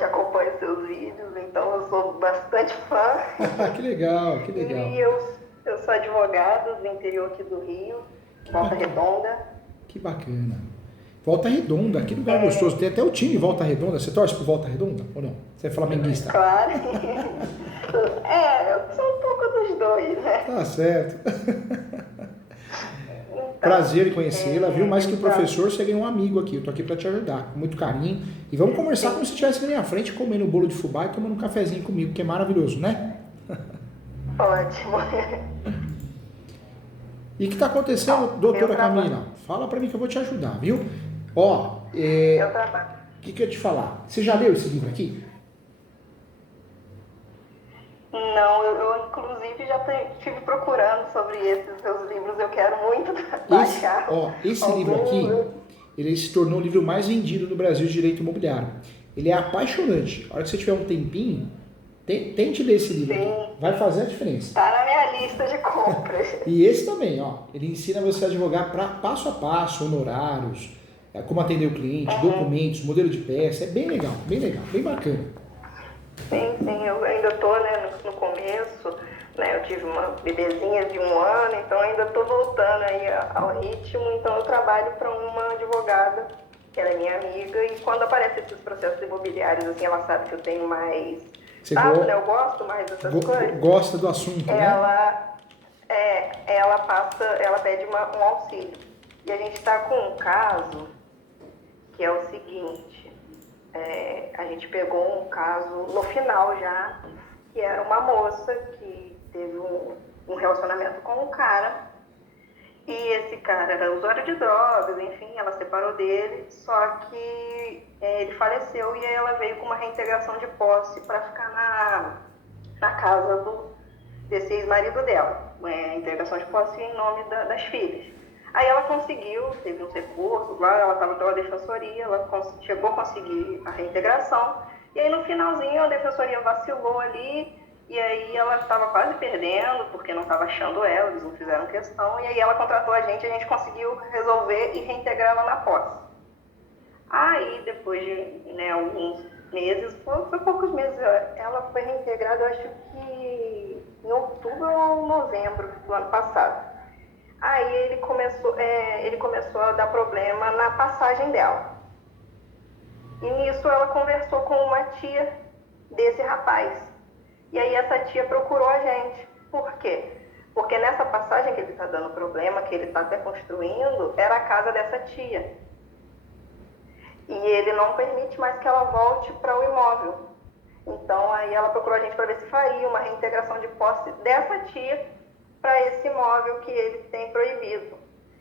te acompanho seus vídeos, então eu sou bastante fã. Que legal, que legal. E eu sou advogada do interior aqui do Rio, Que Volta bacana. Redonda. Que bacana. Volta Redonda, que lugar gostoso. Tem até o time Volta Redonda. Você torce pro Volta Redonda ou não? Você é flamenguista? Claro. Eu sou um pouco dos dois, né? Tá certo. Então, Prazer em conhecê-la, viu? Mais que o então, professor, você ganhou um amigo aqui. Eu tô aqui para te ajudar, com muito carinho. E vamos conversar como se estivesse na minha frente, comendo um bolo de fubá e tomando um cafezinho comigo, que é maravilhoso, né? ótimo. E o que está acontecendo, doutora Camila? Fala para mim que eu vou te ajudar, viu? Ó, Eu trabalho. o que eu ia te falar? Você já leu esse livro aqui? Não, eu inclusive já estive procurando sobre esses seus livros, eu quero muito baixar. Esse livro aqui, ele se tornou o livro mais vendido no Brasil de direito imobiliário. Ele é apaixonante. A hora que você tiver um tempinho, tente ler esse livro aqui. Vai fazer a diferença. Está na minha lista de compras. E esse também, ó, ele ensina você a advogar passo a passo, honorários, como atender o cliente, documentos, modelo de peça. É bem legal, bem bacana. Sim, eu ainda estou, né, no começo, né, eu tive uma bebezinha de 1 ano, então ainda estou voltando aí ao ritmo, então eu trabalho para uma advogada, que ela é minha amiga, e quando aparecem esses processos imobiliários, assim, ela sabe que eu tenho mais, né, eu gosto mais dessas coisas. Gosta do assunto, né? Ela pede um auxílio. E a gente está com um caso que é o seguinte, a gente pegou um caso no final já, que era uma moça que teve um relacionamento com um cara, e esse cara era usuário de drogas, enfim, ela separou dele, só que ele faleceu e aí ela veio com uma reintegração de posse para ficar na casa desse ex-marido dela, integração de posse em nome das filhas. Aí ela conseguiu, teve uns recursos lá, ela estava pela defensoria, ela chegou a conseguir a reintegração, e aí no finalzinho a defensoria vacilou ali, e aí ela estava quase perdendo, porque não estava achando ela, eles não fizeram questão, e aí ela contratou a gente conseguiu resolver e reintegrar ela na posse. Aí depois de, né, alguns meses, foi poucos meses, ela foi reintegrada, eu acho que em outubro ou novembro do ano passado. Aí ele começou a dar problema na passagem dela. E nisso ela conversou com uma tia desse rapaz. E aí essa tia procurou a gente. Por quê? Porque nessa passagem que ele está dando problema, que ele está até construindo, era a casa dessa tia. E ele não permite mais que ela volte para o imóvel. Então aí ela procurou a gente para ver se faria uma reintegração de posse dessa tia para esse imóvel que ele tem proibido.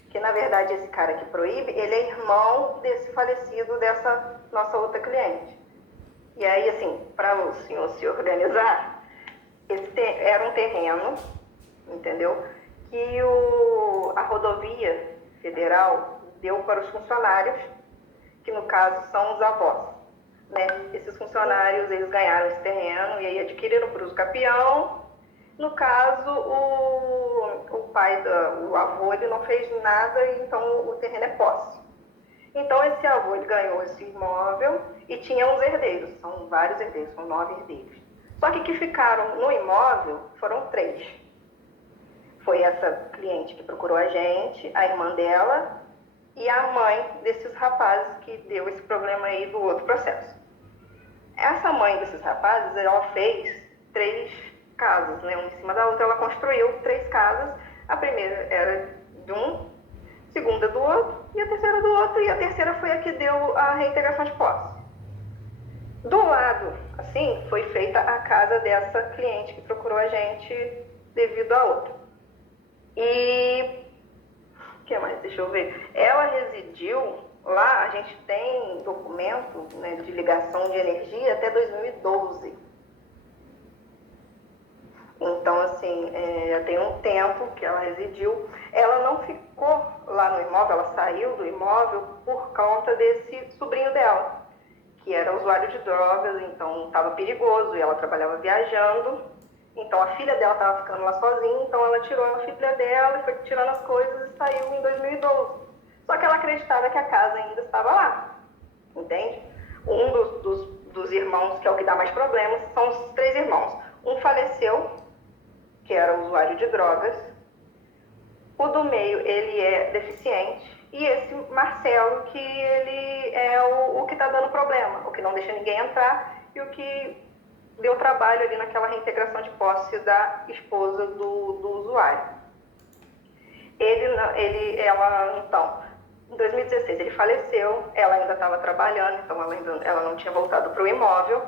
Que na verdade esse cara que proíbe, ele é irmão desse falecido dessa nossa outra cliente. E aí assim, para o senhor se organizar, era um terreno, entendeu? Que a rodovia federal deu para os funcionários, que no caso são os avós. Né? Esses funcionários, eles ganharam esse terreno e aí adquiriram por uso capião. No caso, o avô, ele não fez nada, então o terreno é posse. Então esse avô, ele ganhou esse imóvel e tinha uns herdeiros, são vários herdeiros, são 9 herdeiros. Só que ficaram no imóvel foram 3. Foi essa cliente que procurou a gente, a irmã dela e a mãe desses rapazes que deu esse problema aí do outro processo. Essa mãe desses rapazes, ela fez 3 casas, né? Uma em cima da outra, ela construiu 3 casas. A primeira era de um, a segunda do outro, e a terceira do outro, e a terceira foi a que deu a reintegração de posse. Do lado, assim, foi feita a casa dessa cliente que procurou a gente devido à outra. E o que mais? Deixa eu ver. Ela residiu lá, a gente tem documento, né, de ligação de energia até 2012. Então, assim, já tem um tempo que ela residiu. Ela não ficou lá no imóvel, ela saiu do imóvel por conta desse sobrinho dela, que era usuário de drogas, então estava perigoso e ela trabalhava viajando. Então a filha dela estava ficando lá sozinha, então ela tirou a filha dela e foi tirando as coisas e saiu em 2012. Só que ela acreditava que a casa ainda estava lá, entende? Um dos dos irmãos, que é o que dá mais problemas, são os 3 irmãos. Um faleceu, que era usuário de drogas. O do meio, ele é deficiente. E esse Marcelo, que ele é o que está dando problema, o que não deixa ninguém entrar e o que deu trabalho ali naquela reintegração de posse da esposa do usuário. Ela, então, em 2016 ele faleceu, ela ainda estava trabalhando, então ela não tinha voltado para o imóvel.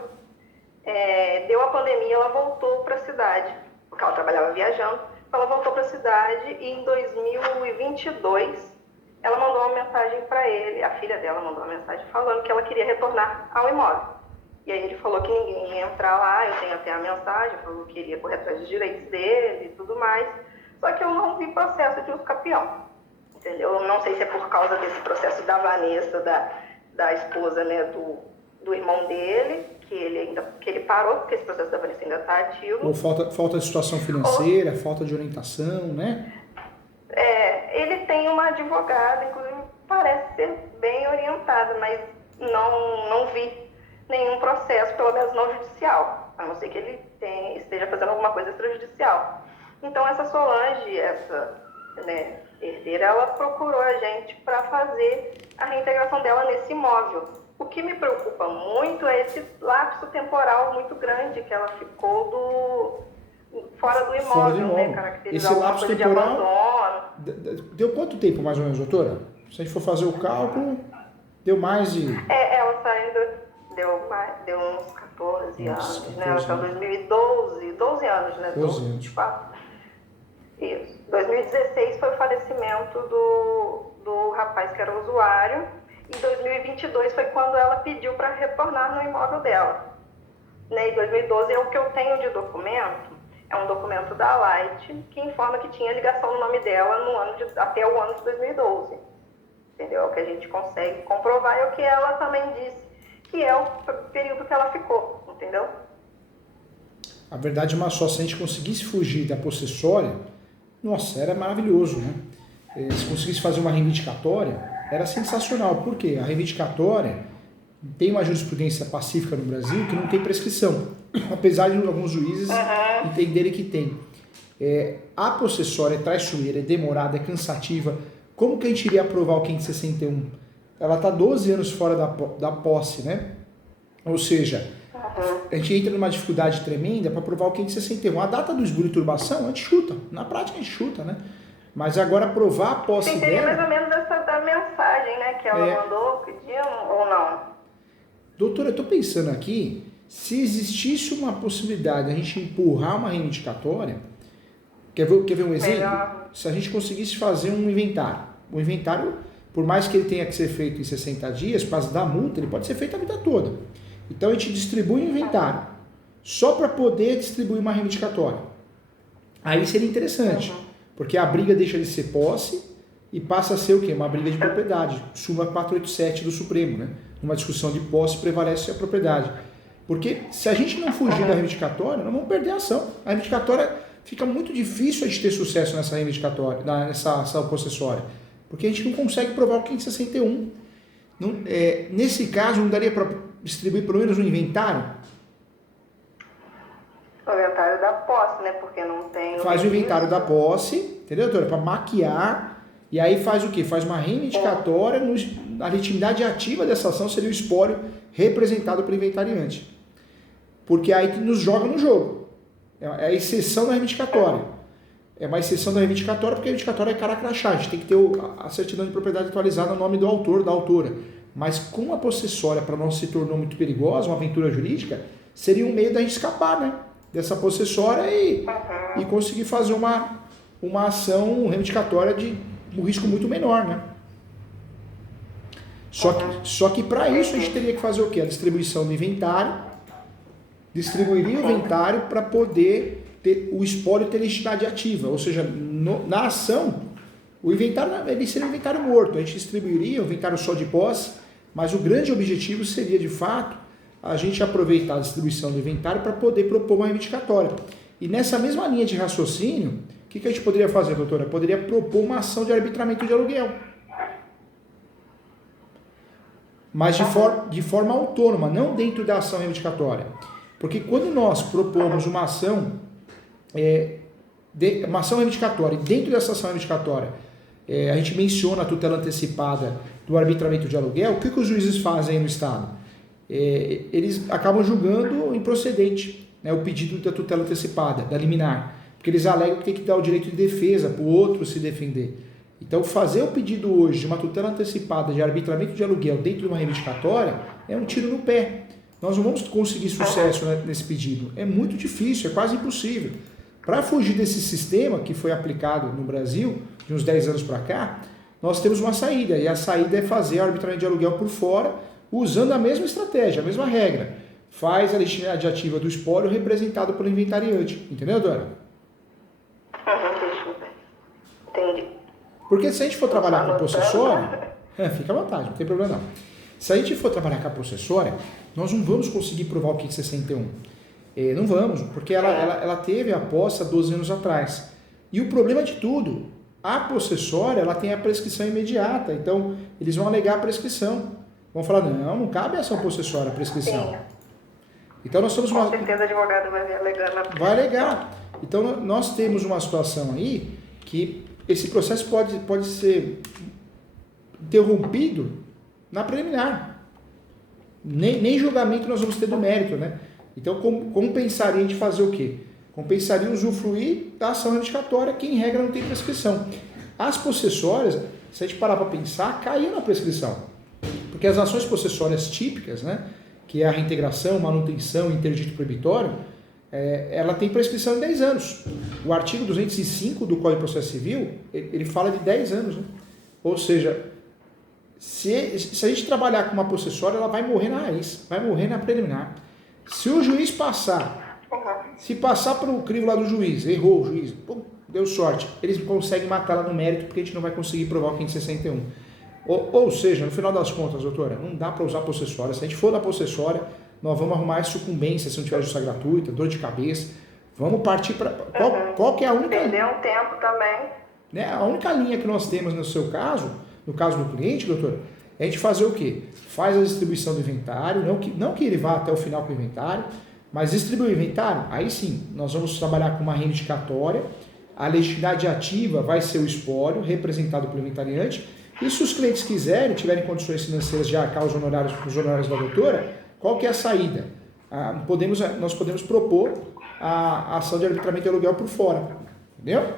Deu a pandemia, ela voltou para a cidade, porque ela trabalhava viajando, então ela voltou para a cidade e em 2022 ela mandou uma mensagem para ele, a filha dela mandou uma mensagem falando que ela queria retornar ao imóvel. E aí ele falou que ninguém ia entrar lá, eu tenho até a mensagem, falou que iria correr atrás dos direitos dele e tudo mais. Só que eu não vi processo de uso capião, entendeu? Eu não sei se é por causa desse processo da Vanessa, da esposa, né, do irmão dele, que ele parou, porque esse processo da Vanessa ainda está ativo. Ou falta de situação financeira, falta de orientação, né? Ele tem uma advogada, inclusive parece ser bem orientada, mas não vi nenhum processo, pelo menos não judicial, a não ser que ele esteja fazendo alguma coisa extrajudicial. Então essa Solange, essa herdeira, ela procurou a gente para fazer a reintegração dela nesse imóvel. O que me preocupa muito é esse lapso temporal muito grande que ela ficou fora do imóvel, né? Esse lapso temporal deu quanto tempo mais ou menos, doutora? Se a gente for fazer o cálculo, deu mais de... ela saiu, deu uns 14 anos, né? Ela saiu em 2012, 12 anos, né? 12 anos. 24. Isso. 2016 foi o falecimento do rapaz que era usuário. Em 2022 foi quando ela pediu para retornar no imóvel dela. Né? E 2012 é o que eu tenho de documento. É um documento da Light que informa que tinha ligação no nome dela até o ano de 2012. Entendeu? É o que a gente consegue comprovar e é o que ela também disse, que é o período que ela ficou. Entendeu? A verdade é uma só, se a gente conseguisse fugir da possessória, nossa, era maravilhoso, né? Se conseguisse fazer uma reivindicatória, era sensacional. Por quê? A reivindicatória tem uma jurisprudência pacífica no Brasil que não tem prescrição, apesar de alguns juízes entenderem que tem. A possessória é traiçoeira, é demorada, é cansativa. Como que a gente iria aprovar o 561? Ela está 12 anos fora da posse, né? Ou seja, a gente entra numa dificuldade tremenda para provar o 561. A data do esbulho e turbação, a gente chuta. Na prática, a gente chuta, né? Mas agora provar a posse dela... Seria mais ou menos essa da mensagem, né? Que ela mandou, pediu ou não? Doutora, eu estou pensando aqui, se existisse uma possibilidade de a gente empurrar uma reivindicatória, quer ver um exemplo? Melhor. Se a gente conseguisse fazer um inventário. O inventário, por mais que ele tenha que ser feito em 60 dias, por causa da multa, ele pode ser feito a vida toda. Então a gente distribui o inventário, só para poder distribuir uma reivindicatória. Aí seria interessante, porque a briga deixa de ser posse e passa a ser o quê? Uma briga de propriedade. Súmula 487 do Supremo, né? Numa discussão de posse prevalece a propriedade. Porque se a gente não fugir da reivindicatória, nós vamos perder a ação. A reivindicatória fica muito difícil a gente ter sucesso nessa reivindicatória, nessa ação possessória, porque a gente não consegue provar o 561. Nesse caso, não daria para distribuir pelo menos um inventário? O inventário da posse, né? Porque não tem... Faz o inventário da posse, entendeu, doutora? Para maquiar, e aí faz o quê? Faz uma reivindicatória, a legitimidade ativa dessa ação seria o espólio representado pelo inventariante. Porque aí nos joga no jogo. É a exceção da reivindicatória. É uma exceção da reivindicatória porque a reivindicatória é cara crachá. A gente tem que ter a certidão de propriedade atualizada no nome do autor, da autora. Mas com a possessória, para nós se tornou muito perigosa, uma aventura jurídica, seria um meio da gente escapar, né? Dessa possessória e conseguir fazer uma ação reivindicatória de um risco muito menor, né? Só que para isso a gente teria que fazer o quê? A distribuição do inventário, distribuiria o inventário para poder ter o espólio ter legitimidade ativa, ou seja, na ação, o inventário ele seria um inventário morto, a gente distribuiria o inventário só de posse, mas o grande objetivo seria, de fato, a gente aproveitar a distribuição do inventário para poder propor uma reivindicatória. E nessa mesma linha de raciocínio, o que a gente poderia fazer, doutora? Poderia propor uma ação de arbitramento de aluguel. mas de forma autônoma, não dentro da ação reivindicatória. Porque quando nós propomos uma ação reivindicatória, e dentro dessa ação reivindicatória a gente menciona a tutela antecipada do arbitramento de aluguel, o que os juízes fazem no Estado? Eles acabam julgando improcedente, né, o pedido da tutela antecipada, da liminar, porque eles alegam que tem que dar o direito de defesa para o outro se defender. Então, fazer o pedido hoje de uma tutela antecipada de arbitramento de aluguel dentro de uma reivindicatória é um tiro no pé. Nós não vamos conseguir sucesso nesse pedido. É muito difícil, é quase impossível. Para fugir desse sistema que foi aplicado no Brasil, de uns 10 anos para cá, nós temos uma saída. E a saída é fazer o arbitramento de aluguel por fora, usando a mesma estratégia, a mesma regra. Faz a legitimidade ativa do espólio representado pelo inventariante. Entendeu, Dora? Entendi. Porque se a gente for trabalhar com possessória, fica à vontade, não tem problema não. Se a gente for trabalhar com a possessória, nós não vamos conseguir provar o que 61. Não vamos, porque ela teve a posse há 12 anos atrás. E o problema de tudo, a possessória ela tem a prescrição imediata, então eles vão alegar a prescrição. Vão falar, não cabe ação possessória, a prescrição. Sim. Então nós somos com certeza o advogado vai alegar na prescrição. Vai alegar. Então nós temos uma situação aí que esse processo pode ser interrompido na preliminar. Nem julgamento nós vamos ter do mérito, né? Então, compensaria a gente fazer o quê? Compensaria usufruir da ação reivindicatória, que em regra não tem prescrição. As possessórias, se a gente parar para pensar, caíram na prescrição. Porque as ações possessórias típicas, né, que é a reintegração, manutenção e interdito proibitório, ela tem prescrição de 10 anos. O artigo 205 do Código de Processo Civil, ele fala de 10 anos. Né? Ou seja, se a gente trabalhar com uma possessória, ela vai morrer na raiz, vai morrer na preliminar. Se o juiz passar pelo crivo lá do juiz, errou o juiz, deu sorte, eles conseguem matar ela no mérito, porque a gente não vai conseguir provar o 561. Ou seja, no final das contas, doutora, não dá para usar possessória. Se a gente for na possessória, nós vamos arrumar sucumbência se não tiver justiça gratuita, dor de cabeça. Vamos partir para... Qual que é a única... Perder um tempo também. Né? A única linha que nós temos no seu caso, no caso do cliente, doutora, é a gente fazer o quê? Faz a distribuição do inventário, não que ele vá até o final com o inventário, mas distribui o inventário, aí sim, nós vamos trabalhar com uma reivindicatória, a legitimidade ativa vai ser o espólio, representado pelo inventariante, e se os clientes quiserem, tiverem condições financeiras de arcar os honorários da doutora, qual que é a saída? Nós podemos propor a ação de arbitramento de aluguel por fora, entendeu?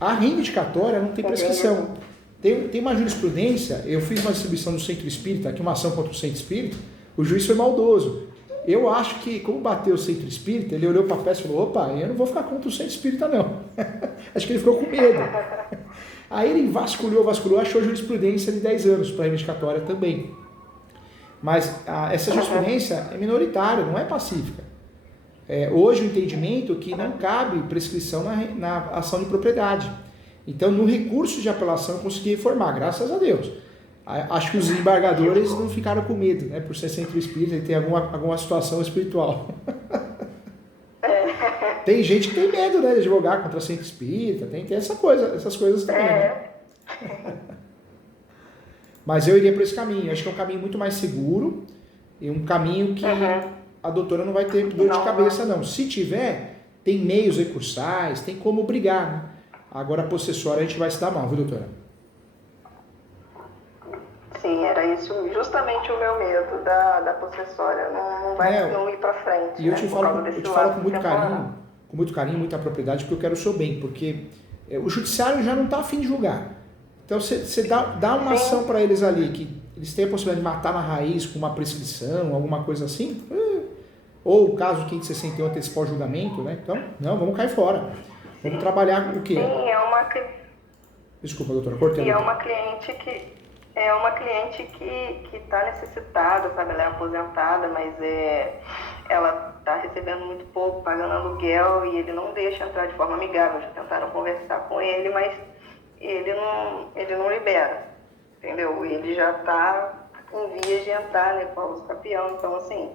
A reivindicatória não tem prescrição. Tem uma jurisprudência, eu fiz uma distribuição no Centro Espírita, aqui uma ação contra o Centro Espírita, o juiz foi maldoso. Eu acho que, como bateu o Centro Espírita, ele olhou para a peça e falou, opa, eu não vou ficar contra o Centro Espírita não. Acho que ele ficou com medo. Aí ele vasculhou, achou jurisprudência de 10 anos para a reivindicatória também. Mas essa jurisprudência é minoritária, não é pacífica. Hoje o entendimento é que não cabe prescrição na ação de propriedade. Então, no recurso de apelação, eu consegui informar, graças a Deus. Acho que os embargadores não ficaram com medo, né, por ser Centro Espírita e ter alguma situação espiritual. Tem gente que tem medo, né, de advogar contra Centro Espírita, tem essas coisas também. Né? Mas eu iria por esse caminho. Acho que é um caminho muito mais seguro e um caminho que a doutora não vai ter dor de cabeça, não. Se tiver, tem meios recursais, tem como brigar, né? Agora a possessória a gente vai se dar mal, viu, doutora? Sim, era isso justamente o meu medo da possessória, não vai não ir para frente. E eu te falo com muito carinho, muita propriedade, porque eu quero o seu bem, porque o judiciário já não está a fim de julgar. Então você dá uma ação para eles ali, que eles têm a possibilidade de matar na raiz com uma prescrição, alguma coisa assim, ou o caso 561 antecipar o julgamento, né? Então, não, vamos cair fora. Vamos trabalhar com o quê? Sim, Desculpa, doutora, cortei. E é uma cliente que está necessitada, sabe? Ela é aposentada, mas ela está recebendo muito pouco, pagando aluguel, e ele não deixa entrar de forma amigável. Já tentaram conversar com ele, mas ele não libera, entendeu? Ele já está em vias de entrar, né, com o campeão. Então, assim,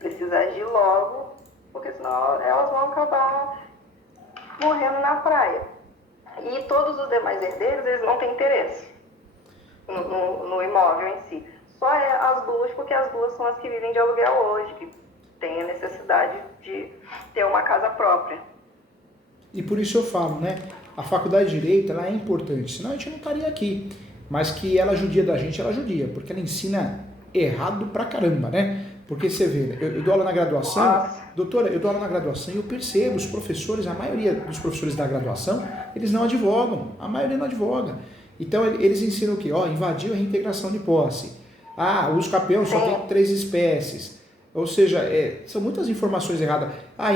precisa agir logo, porque senão elas vão acabar morrendo na praia. E todos os demais herdeiros, eles não têm interesse. no imóvel em si. Só as duas, porque as duas são as que vivem de aluguel hoje, que têm a necessidade de ter uma casa própria. E por isso eu falo, né? A faculdade de Direito, ela é importante, senão a gente não estaria aqui. Mas que ela judia da gente, ela judia, porque ela ensina errado pra caramba, né? Porque você vê, eu dou aula na graduação, Nossa. doutora, eu dou aula na graduação e eu percebo, os professores, a maioria dos professores da graduação, eles não advogam, a maioria não advoga. Então eles ensinam o quê? Ó, invadiu a reintegração de posse. Ah, o uso capião só tem 3 espécies. Ou seja, são muitas informações erradas. Ah,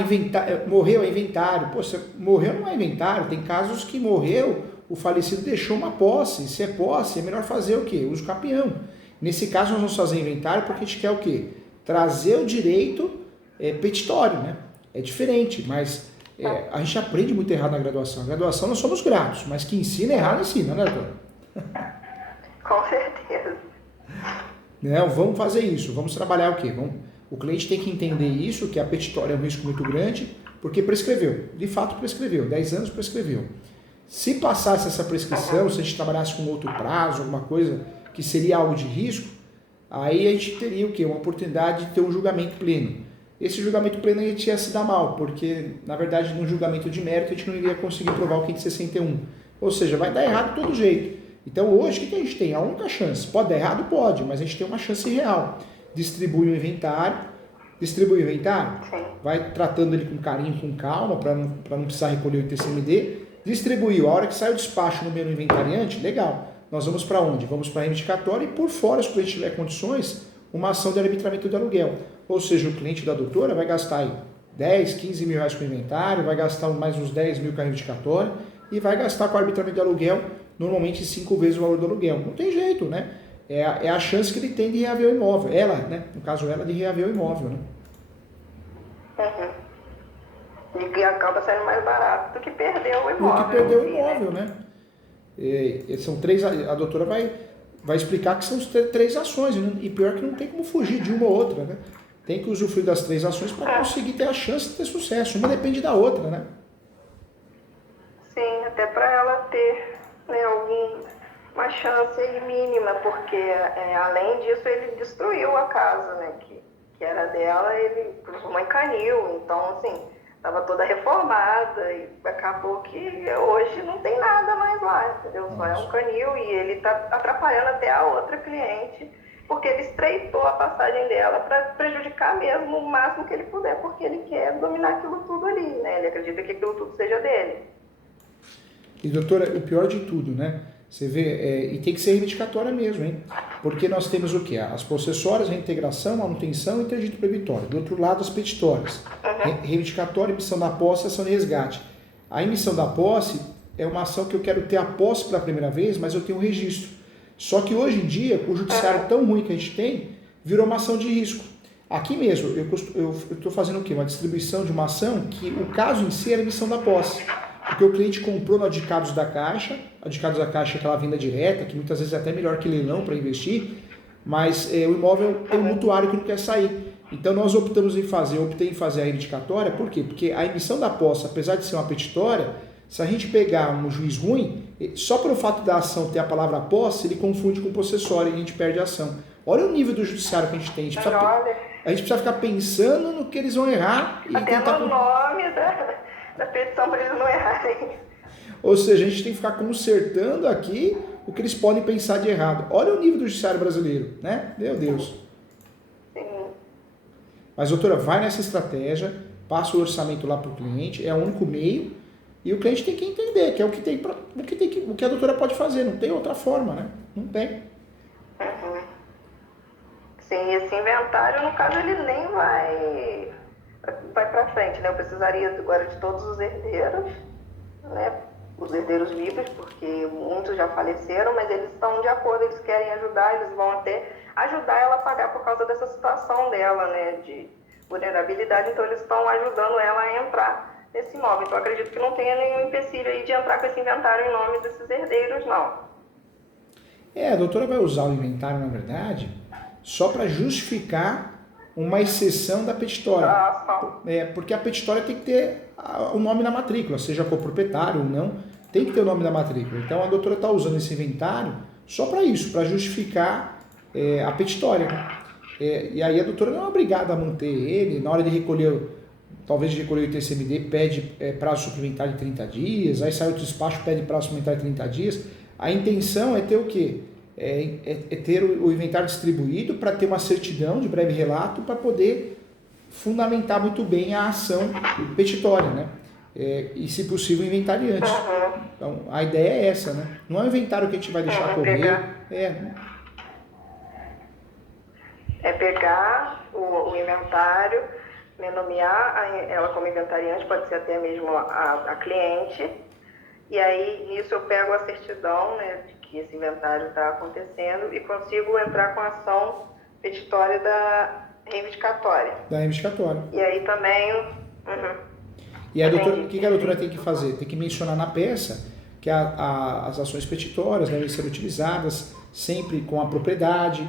morreu é inventário. Pô, morreu não é inventário. Tem casos que morreu, o falecido deixou uma posse. Se é posse, é melhor fazer o quê? Uso capião. Nesse caso, nós vamos fazer inventário porque a gente quer o quê? Trazer o direito petitório, né? É diferente, mas a gente aprende muito errado na graduação. Na graduação nós somos gratos, mas que ensina errado, ensina, né, doutor? Com certeza. Não, vamos fazer isso. Vamos trabalhar o quê? O cliente tem que entender isso, que a petitória é um risco muito grande, porque prescreveu. De fato prescreveu. 10 anos prescreveu. Se passasse essa prescrição, se a gente trabalhasse com outro prazo, alguma coisa que seria algo de risco, aí a gente teria o quê? Uma oportunidade de ter um julgamento pleno. Esse julgamento pleno a gente ia se dar mal, porque, na verdade, no julgamento de mérito a gente não iria conseguir provar o 561. Ou seja, vai dar errado de todo jeito. Então, hoje, o que a gente tem? A única chance. Pode dar errado? Pode, mas a gente tem uma chance real. Distribui o inventário, vai tratando ele com carinho, com calma, para não precisar recolher o ITCMD. Distribuiu, a hora que sai o despacho no menu inventariante, legal. Nós vamos para onde? Vamos para a reivindicatória e, por fora, se o cliente tiver condições, uma ação de arbitramento de aluguel. Ou seja, o cliente da doutora vai gastar aí 10, 15 mil reais com o inventário, vai gastar mais uns 10 mil com a reivindicatória e vai gastar com o arbitramento de aluguel normalmente 5 vezes o valor do aluguel. Não tem jeito, né? É a chance que ele tem de reaver o imóvel. Ela, né? No caso, ela de reaver o imóvel, né? Uhum. E que acaba saindo mais barato do que perder o imóvel. Né? São 3, a doutora vai explicar que são 3 ações, né? E pior que não tem como fugir de uma ou outra, né? Tem que usufruir das 3 ações para conseguir ter a chance de ter sucesso. Uma depende da outra, né? Sim, até para ela ter, né, uma chance aí mínima, porque além disso ele destruiu a casa, né, que era dela, ele transformou em canil, então assim, estava toda reformada e acabou que hoje não tem nada mais lá, entendeu? Só é um canil e ele está atrapalhando até a outra cliente, porque ele estreitou a passagem dela para prejudicar mesmo o máximo que ele puder, porque ele quer dominar aquilo tudo ali, né? Ele acredita que aquilo tudo seja dele. E doutora, o pior de tudo, né? Você vê, e tem que ser reivindicatória mesmo, hein? Porque nós temos o quê? As possessórias, reintegração, manutenção e interdito proibitório. Do outro lado, as petitórias. Reivindicatória, emissão da posse e ação de resgate. A emissão da posse é uma ação que eu quero ter a posse pela primeira vez, mas eu tenho um registro. Só que hoje em dia, com o judiciário tão ruim que a gente tem, virou uma ação de risco. Aqui mesmo, eu estou fazendo o quê? Uma distribuição de uma ação que o caso em si era a emissão da posse. Porque o cliente comprou no Adicados da Caixa, Adicados da Caixa é aquela venda direta, que muitas vezes é até melhor que leilão para investir, mas o imóvel tem um mutuário que não quer sair. Então nós optei em fazer a reivindicatória, por quê? Porque a emissão da posse, apesar de ser uma petitória, se a gente pegar um juiz ruim, só pelo fato da ação ter a palavra posse, ele confunde com possessória e a gente perde a ação. Olha o nível do judiciário que a gente tem. A gente precisa ficar pensando no que eles vão errar. E até no nome da petição para eles não errarem. Ou seja, a gente tem que ficar consertando aqui o que eles podem pensar de errado. Olha o nível do judiciário brasileiro, né? Meu Deus. Sim. Mas, doutora, vai nessa estratégia, passa o orçamento lá para o cliente, é o único meio, e o cliente tem que entender que é o que a doutora pode fazer, não tem outra forma, né? Não tem. Uhum. Sim, esse inventário, no caso, ele nem vai para frente, né? Eu precisaria agora de todos os herdeiros, né? Os herdeiros vivos, porque muitos já faleceram, mas eles estão de acordo, eles querem ajudar, eles vão até ajudar ela a pagar por causa dessa situação dela, né? De vulnerabilidade, então eles estão ajudando ela a entrar nesse imóvel. Então eu acredito que não tenha nenhum empecilho aí de entrar com esse inventário em nome desses herdeiros, não. A doutora vai usar o inventário, na verdade, só para justificar uma exceção da petitória. Porque a petitória tem que ter o nome na matrícula, seja coproprietário ou não, tem que ter o nome da matrícula. Então a doutora está usando esse inventário só para isso, para justificar a petitória. Né? E aí a doutora não é obrigada a manter ele, na hora de recolher, talvez de recolher o TCMD, pede prazo suplementar de 30 dias, aí sai outro despacho, pede prazo suplementar de 30 dias. A intenção é ter o quê? É ter o inventário distribuído para ter uma certidão de breve relato para poder fundamentar muito bem a ação petitória, né? E, se possível, inventariante. Então, a ideia é essa, né? Não é um inventário que a gente vai deixar correr. É pegar o inventário, né, nomear ela como inventariante, pode ser até mesmo a cliente, e aí nisso eu pego a certidão, né, de que esse inventário está acontecendo e consigo entrar com a ação petitória da reivindicatória. E aí também... E o que a doutora tem que fazer? Tem que mencionar na peça que as ações petitórias devem ser utilizadas sempre com a propriedade,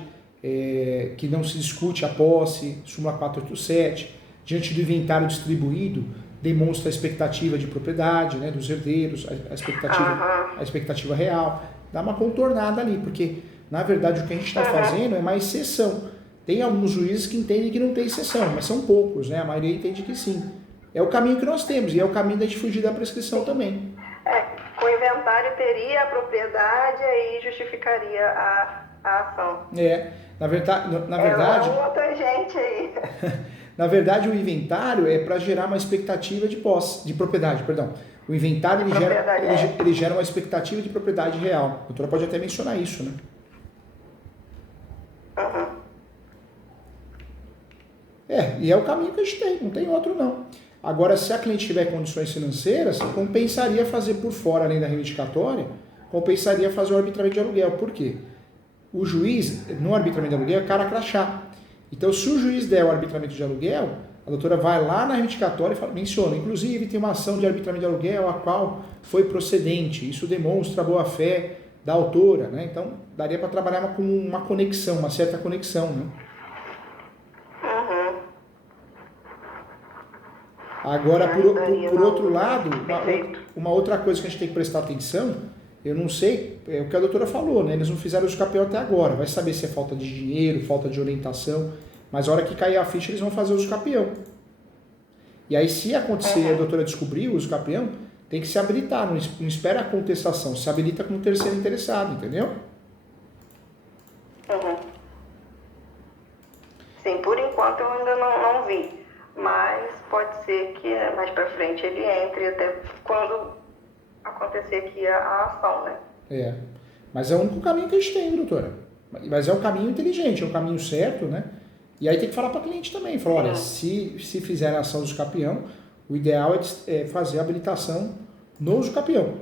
que não se discute a posse, súmula 487, diante do inventário distribuído, demonstra a expectativa de propriedade, né, dos herdeiros, a expectativa real, dá uma contornada ali, porque, na verdade, o que a gente está fazendo é uma exceção. Tem alguns juízes que entendem que não tem exceção, mas são poucos, né, a maioria entende que sim. É o caminho que nós temos, e é o caminho da gente fugir da prescrição também. Com o inventário teria a propriedade e justificaria a ação. Na verdade... É uma outra gente aí. Na verdade, o inventário é para gerar uma expectativa de posse, de propriedade, perdão. O inventário ele gera uma expectativa de propriedade real. A doutora pode até mencionar isso, né? E é o caminho que a gente tem, não tem outro não. Agora, se a cliente tiver condições financeiras, compensaria fazer por fora, além da reivindicatória, compensaria fazer o arbitramento de aluguel. Por quê? O juiz, no arbitramento de aluguel, é cara crachá. Então, se o juiz der o arbitramento de aluguel, a doutora vai lá na reivindicatória e menciona, inclusive tem uma ação de arbitramento de aluguel a qual foi procedente. Isso demonstra a boa-fé da autora, né? Então, daria para trabalhar com uma conexão, uma certa conexão, né? Agora, por outro lado, uma outra coisa que a gente tem que prestar atenção, eu não sei, é o que a doutora falou, né? Eles não fizeram o capião até agora, vai saber se é falta de dinheiro, falta de orientação, mas a hora que cair a ficha eles vão fazer o capião. E aí, se acontecer a doutora descobrir o capião, tem que se habilitar, não espera a contestação, se habilita como terceiro interessado, entendeu? Sim, por enquanto eu ainda não vi. Mas pode ser que mais para frente ele entre até quando acontecer aqui a ação, né? Mas é o único caminho que a gente tem, doutora. Mas é um caminho inteligente, é um caminho certo, né? E aí tem que falar para a cliente também, falar, olha, se fizer a ação do escapião, o ideal é fazer a habilitação no escapião.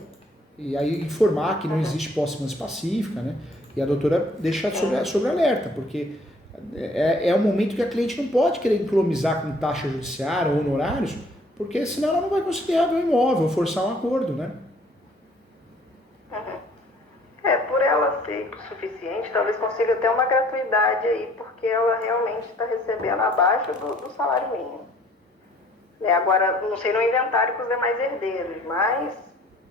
E aí informar que não existe posse mais pacífica, né? E a doutora deixa sobre alerta, porque é um momento que a cliente não pode querer economizar com taxa judiciária ou honorários, porque senão ela não vai conseguir reaver o imóvel, forçar um acordo, né? Por ela ser suficiente, talvez consiga ter uma gratuidade aí, porque ela realmente está recebendo abaixo do salário mínimo. Agora, não sei no inventário com os demais herdeiros, mas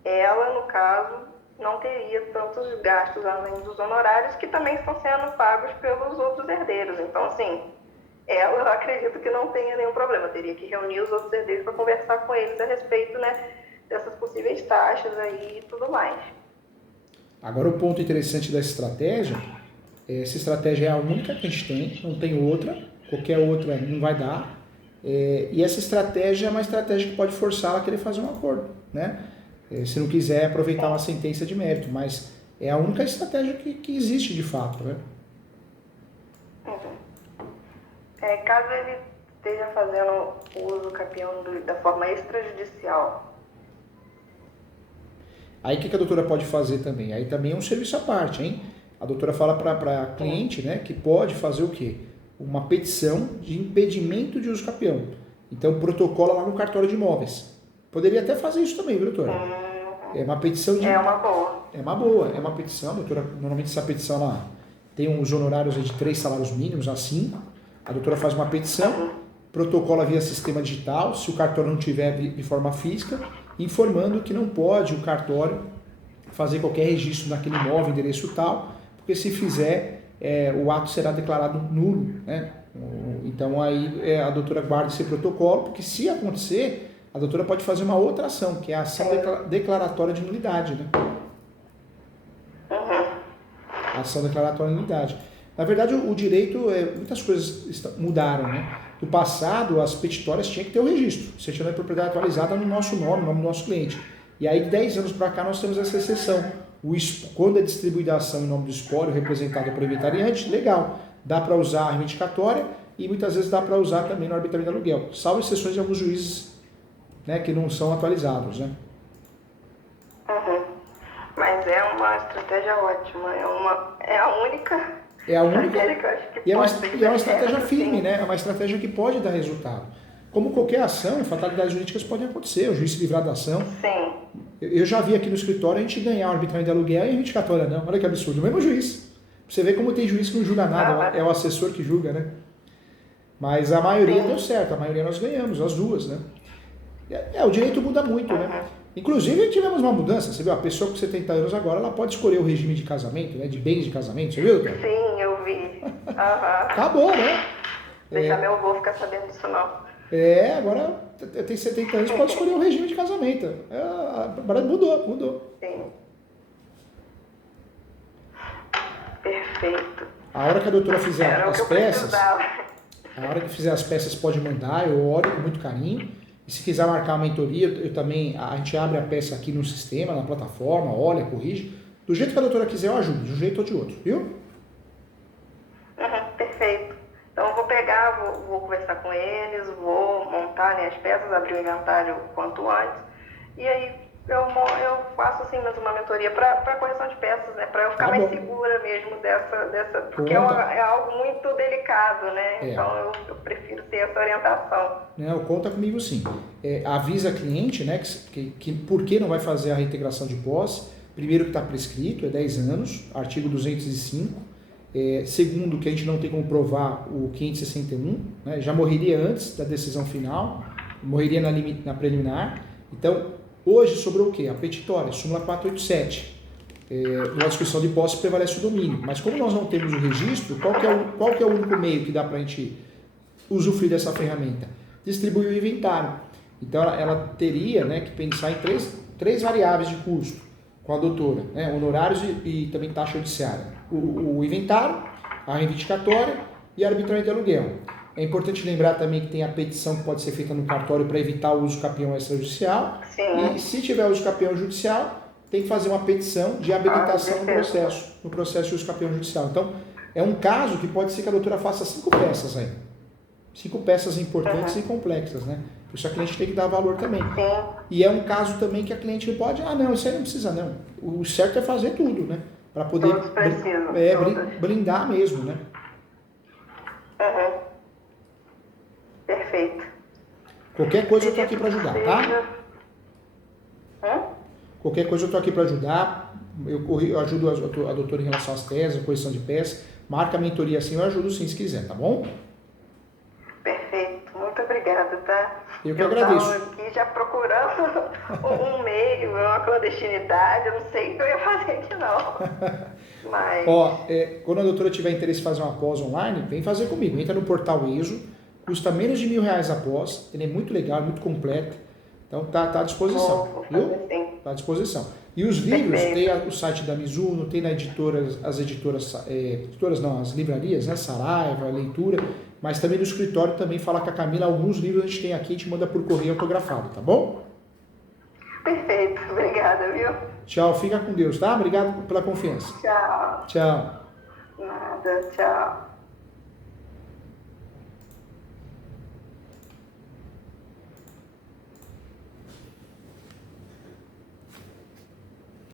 ela, no caso, não teria tantos gastos além dos honorários que também estão sendo pagos pelos outros herdeiros. Então, assim, eu acredito que não tenha nenhum problema. Teria que reunir os outros herdeiros para conversar com eles a respeito, né, dessas possíveis taxas aí e tudo mais. Agora, o ponto interessante dessa estratégia, essa estratégia é a única que a gente tem, não tem outra, qualquer outra não vai dar. E essa estratégia é uma estratégia que pode forçá-la a querer fazer um acordo, né? Se não quiser aproveitar uma sentença de mérito, mas é a única estratégia que existe de fato, né? Caso ele esteja fazendo uso capião da forma extrajudicial. Aí o que a doutora pode fazer também? Aí também é um serviço à parte, hein? A doutora fala para a cliente, né, que pode fazer o quê? Uma petição de impedimento de uso capião. Então protocola lá no cartório de imóveis. Poderia até fazer isso também, viu, doutora? É uma petição de... É uma boa. É uma petição, doutora. Normalmente essa petição lá tem uns honorários de 3 salários mínimos a 5. A doutora faz uma petição, protocola via sistema digital, se o cartório não tiver de forma física, informando que não pode o cartório fazer qualquer registro naquele imóvel, endereço tal, porque se fizer, o ato será declarado nulo, né? Então aí a doutora guarda esse protocolo, porque se acontecer, a doutora pode fazer uma outra ação, que é a ação declaratória de nulidade, né? A ação declaratória de nulidade. Na verdade, o direito, muitas coisas mudaram, né? No passado, as petitórias tinham que ter o registro, certidão de propriedade atualizada no nosso nome, no nome do nosso cliente. E aí, de 10 anos para cá, nós temos essa exceção. Quando é distribuída a ação em nome do espólio, representado por inventariante, legal. Dá para usar a reivindicatória e muitas vezes dá para usar também no arbitramento de aluguel, salvo exceções de alguns juízes, né, que não são atualizados, né? Mas é uma estratégia ótima, é a única É a única, estratégia que eu acho que e é uma pode estratégia firme, sim. né? É uma estratégia que pode dar resultado. Como qualquer ação, fatalidades jurídicas podem acontecer, o juiz se livrar da ação. Sim. Eu já vi aqui no escritório a gente ganhar o arbitramento de aluguel e a reivindicatória não. Olha que absurdo, o mesmo juiz. Você vê como tem juiz que não julga nada, é o assessor que julga, né? Mas a maioria deu certo, a maioria nós ganhamos, as duas, né? O direito muda muito, né? Inclusive tivemos uma mudança, você viu? A pessoa com 70 anos agora, ela pode escolher o regime de casamento, né? De bens de casamento, você viu, cara? Sim, eu vi. Acabou, né? Deixa meu avô ficar sabendo disso não. Agora eu tenho 70 anos, pode escolher o regime de casamento. Agora mudou. Sim. Perfeito. A hora que a doutora fizer Era as o que eu peças, precisava. a hora que fizer as peças pode mandar, eu olho com muito carinho. E se quiser marcar uma mentoria, eu também, a gente abre a peça aqui no sistema, na plataforma, olha, corrige. Do jeito que a doutora quiser, eu ajudo, de um jeito ou de outro, viu? Perfeito. Então eu vou pegar, vou conversar com eles, vou montar, né, as peças, abrir o inventário o quanto antes. E aí eu faço assim mais uma mentoria para correção de peças, né? Para eu ficar mais segura mesmo dessa porque é algo muito delicado, né? Então eu prefiro ter essa orientação. Não, conta comigo sim. Avisa a cliente, né, que por que não vai fazer a reintegração de posse. Primeiro que está prescrito, é 10 anos, artigo 205. Segundo, que a gente não tem como provar o 561, né, já morreria antes da decisão final, morreria na preliminar. Então, hoje sobrou o quê? A petitória, súmula 487. Na discussão de posse prevalece o domínio. Mas como nós não temos o registro, qual que é o único meio que dá para a gente usufruir dessa ferramenta? Distribuir o inventário. Então, ela teria, né, que pensar em três variáveis de custo com a doutora, né, honorários e também taxa judiciária. O inventário, a reivindicatória e a arbitramento de aluguel. É importante lembrar também que tem a petição que pode ser feita no cartório para evitar o uso capião extrajudicial. Sim. E se tiver uso capião judicial, tem que fazer uma petição de habilitação no processo de uso capião judicial. Então, é um caso que pode ser que a doutora faça 5 peças aí. 5 peças importantes e complexas, né? Por isso a cliente tem que dar valor também. Sim. E é um caso também que a cliente não pode, não, isso aí não precisa não. O certo é fazer tudo, né? Para poder blindar mesmo, né? Perfeito. Qualquer coisa eu tô aqui para ajudar, tá? Qualquer coisa eu tô aqui para ajudar. Eu ajudo a doutora em relação às teses, a correção de peças. Marca a mentoria assim, eu ajudo sim se quiser, tá bom? Perfeito. Muito obrigada, tá? Eu que agradeço. Eu estava aqui já procurando um meio, uma clandestinidade. Eu não sei o que eu ia fazer aqui não. Mas... quando a doutora tiver interesse em fazer uma pós online, vem fazer comigo. Entra no portal ISO, custa menos de R$1.000 a pós. Ele é muito legal, muito completo. Então tá à disposição, viu? Tá à disposição. E os livros, tem o site da Mizuno, tem na as livrarias, né? Saraiva, Leitura, mas também no escritório também fala com a Camila, alguns livros a gente tem aqui, a gente manda por correio autografado, tá bom? Perfeito, obrigada, viu? Tchau, fica com Deus, tá? Obrigado pela confiança. Tchau. Tchau. Nada, tchau.